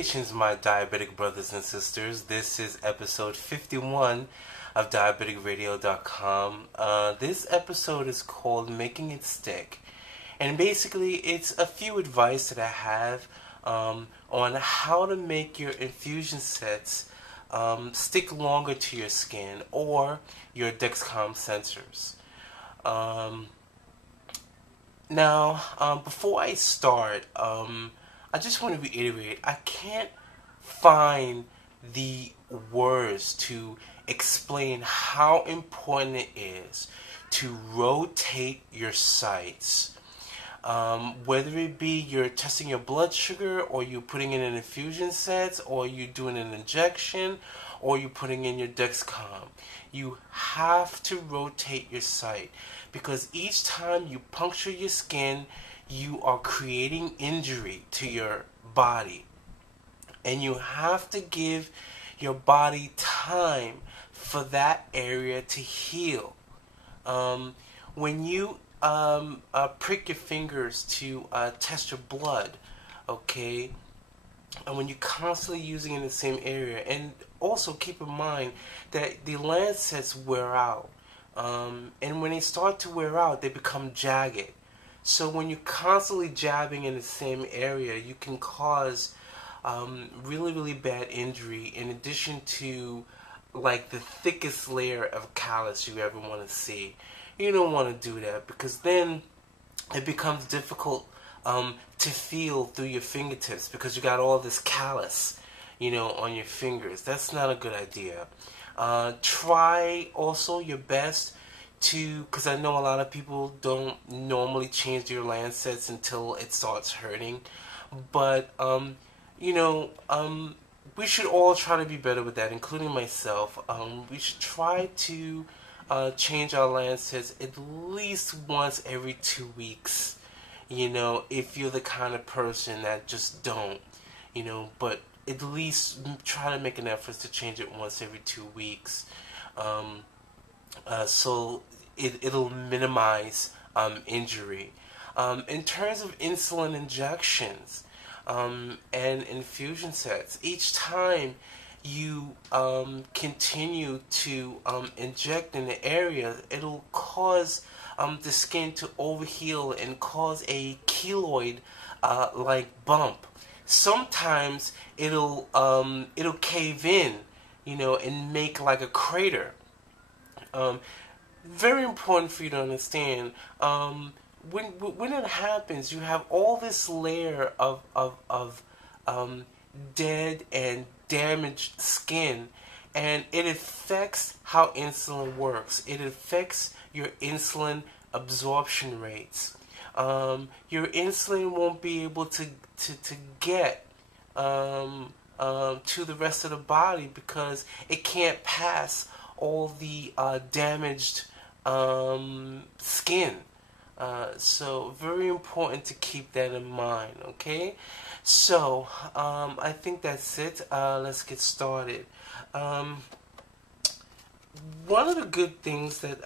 Salutations, my diabetic brothers and sisters. This is episode 51 of DiabeticRadio.com. This episode is called Making It Stick. And basically, it's a few advice that I have on how to make your infusion sets stick longer to your skin or your Dexcom sensors. Now, before I start, I just want to reiterate, I can't find the words to explain how important it is to rotate your sites. Whether it be you're testing your blood sugar, or you're putting in an infusion set, or you're doing an injection, or you're putting in your Dexcom. You have to rotate your site, because each time you puncture your skin, you are creating injury to your body. And you have to give your body time for that area to heal. When you prick your fingers to test your blood, okay, and when you're constantly using it in the same area, and also keep in mind that the lancets wear out, and when they start to wear out, they become jagged. So when you're constantly jabbing in the same area, you can cause really bad injury, in addition to like the thickest layer of callus you ever want to see. You don't want to do that, because then it becomes difficult to feel through your fingertips, because you got all this callus, on your fingers. That's not a good idea. Try also your best to, because I know a lot of people don't normally change their lancets until it starts hurting, but we should all try to be better with that, including myself. We should try to change our lancets at least once every 2 weeks, if you're the kind of person that just don't, but at least try to make an effort to change it once every 2 weeks. So it'll minimize injury. In terms of insulin injections and infusion sets, each time you continue to inject in the area, it'll cause the skin to overheal and cause a keloid like bump. Sometimes it'll cave in, and make like a crater. Very important for you to understand. When it happens, you have all this layer of dead and damaged skin, and it affects how insulin works. It affects your insulin absorption rates. Your insulin won't be able to get to the rest of the body, because it can't pass all the damaged skin. So very important to keep that in mind, okay? So I think that's it. Let's get started. One of the good things that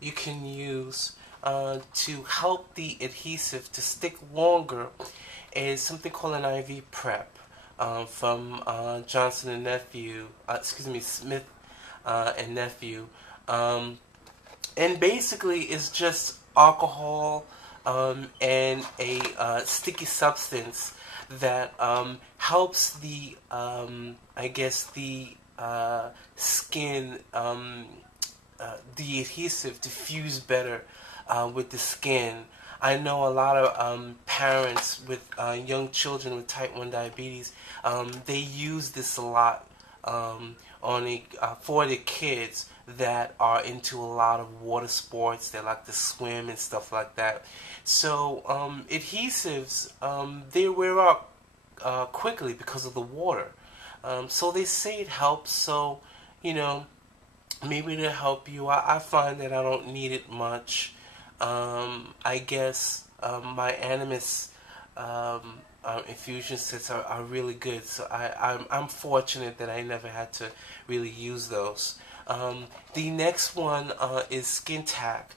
you can use to help the adhesive to stick longer is something called an IV prep from Johnson and Nephew, Smith and Nephew, and basically it's just alcohol and a sticky substance that helps the skin, the adhesive to fuse better with the skin. I know a lot of parents with young children with type 1 diabetes, they use this a lot for the kids that are into a lot of water sports. They like to swim and stuff like that. So adhesives, they wear up quickly because of the water. So they say it helps. So maybe it'll help you. I find that I don't need it much. I guess my Animus infusion sets are really good, so I'm fortunate that I never had to really use those. The next one is Skin Tack,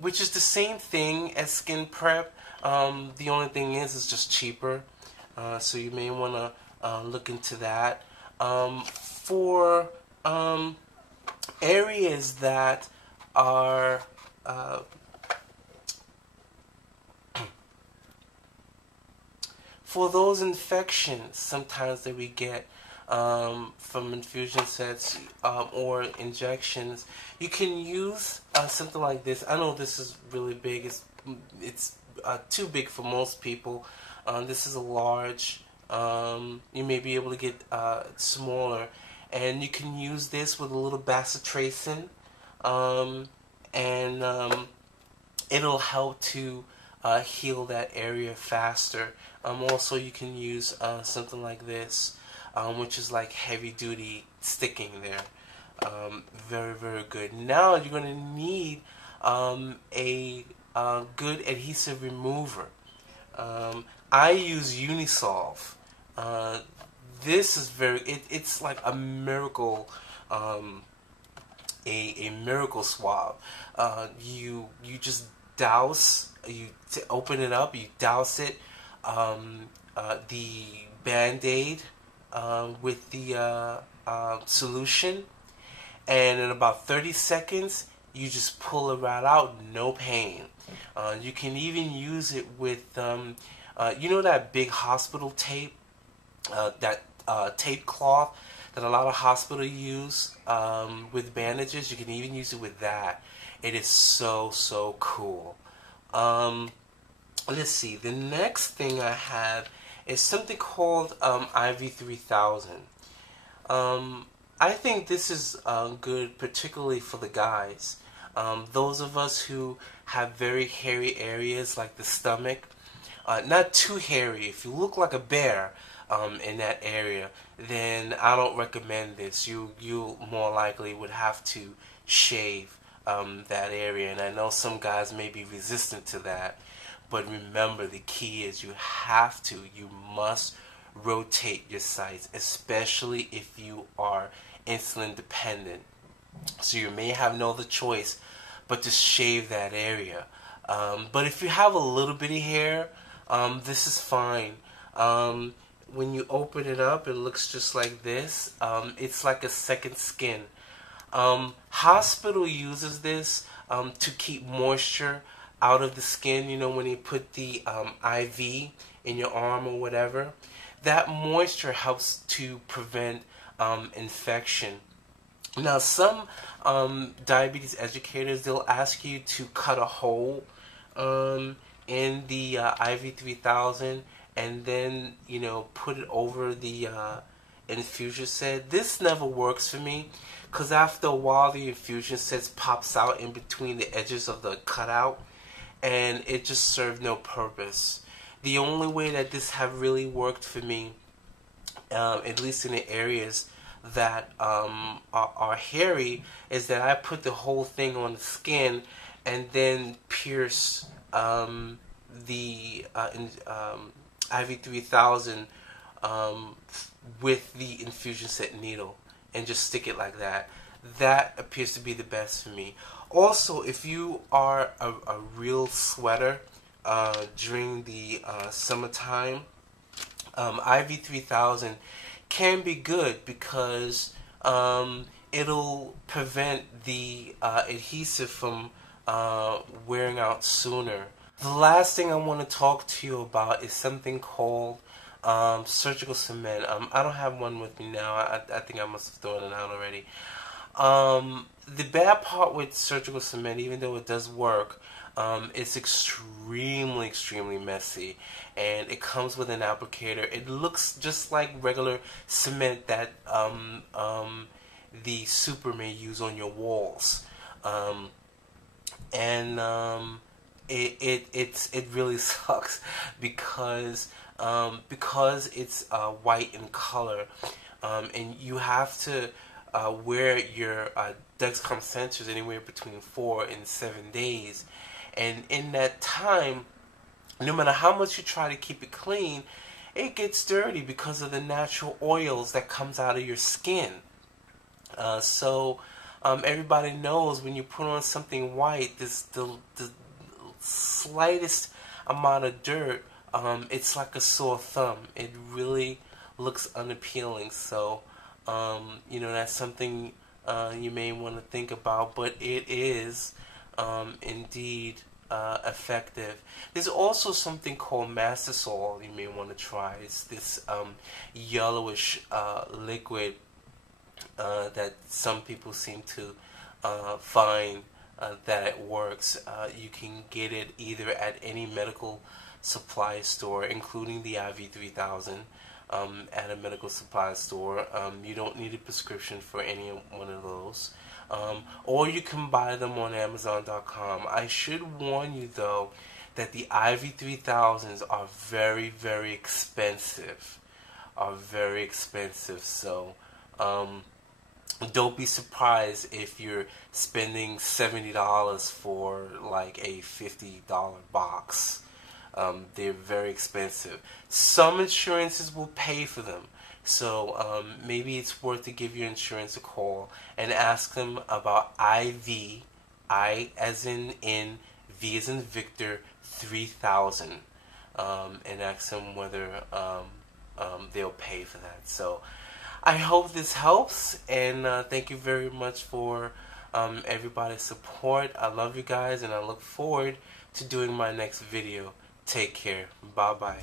which is the same thing as Skin Prep. The only thing is it's just cheaper, so you may want to look into that. For areas that are for those infections sometimes that we get from infusion sets or injections, you can use something like this. I know this is really big. It's too big for most people. This is a large. You may be able to get smaller, and you can use this with a little bacitracin, and it'll help to heal that area faster. Also, you can use something like this, which is like heavy duty sticking there. Very, very good. Now you're going to need a good adhesive remover. I use Unisolve. This is it's like a miracle, a miracle swab. You just douse, open it up, you douse it, the Band-Aid with the solution, and in about 30 seconds you just pull it right out, no pain. You can even use it with you know that big hospital tape, that tape cloth that a lot of hospitals use with bandages. You can even use it with that. It is so cool. Let's see. The next thing I have is something called IV 3000. I think this is good, particularly for the guys. Those of us who have very hairy areas like the stomach, not too hairy. If you look like a bear in that area, then I don't recommend this. You more likely would have to shave that area, and I know some guys may be resistant to that. But remember, the key is you must rotate your sites, especially if you are insulin dependent. So you may have no other choice but to shave that area. But if you have a little bitty hair, this is fine. When you open it up, it looks just like this. It's like a second skin. Hospital uses this to keep moisture out of the skin. You know, when you put the IV in your arm or whatever, that moisture helps to prevent infection. Now, some diabetes educators, they'll ask you to cut a hole in the IV 3000 and then, you know, put it over the infusion set. This never works for me because after a while the infusion set pops out in between the edges of the cutout, and it just served no purpose. The only way that this have really worked for me, at least in the areas that are hairy, is that I put the whole thing on the skin and then pierce the IV 3000 with the infusion set needle and just stick it like that. That appears to be the best for me. Also, if you are a real sweater during the summertime, IV 3000 can be good because it'll prevent the adhesive from wearing out sooner. The last thing I want to talk to you about is something called surgical cement. I don't have one with me now. I think I must have thrown it out already. The bad part with surgical cement, even though it does work, it's extremely messy, and it comes with an applicator. It looks just like regular cement that the super may use on your walls, and it really sucks because it's white in color, and you have to wear your Dexcom sensors anywhere between 4 and 7 days, and in that time, no matter how much you try to keep it clean, it gets dirty because of the natural oils that comes out of your skin. So everybody knows when you put on something white, the slightest amount of dirt, it's like a sore thumb. It really looks unappealing. So, you know, that's something you may want to think about, but it is indeed effective. There's also something called Mastisol you may want to try. It's this yellowish liquid that some people seem to find that it works. You can get it either at any medical supply store, including the IV3000, at a medical supply store. You don't need a prescription for any one of those. Or you can buy them on Amazon.com. I should warn you, though, that the IV3000s are very, very expensive. So, don't be surprised if you're spending $70 for like a $50 box. They're very expensive. Some insurances will pay for them. So maybe it's worth to give your insurance a call and ask them about IV, I as in V as in Victor, 3000, and ask them whether they'll pay for that. So I hope this helps, and thank you very much for everybody's support. I love you guys, and I look forward to doing my next video. Take care. Bye-bye.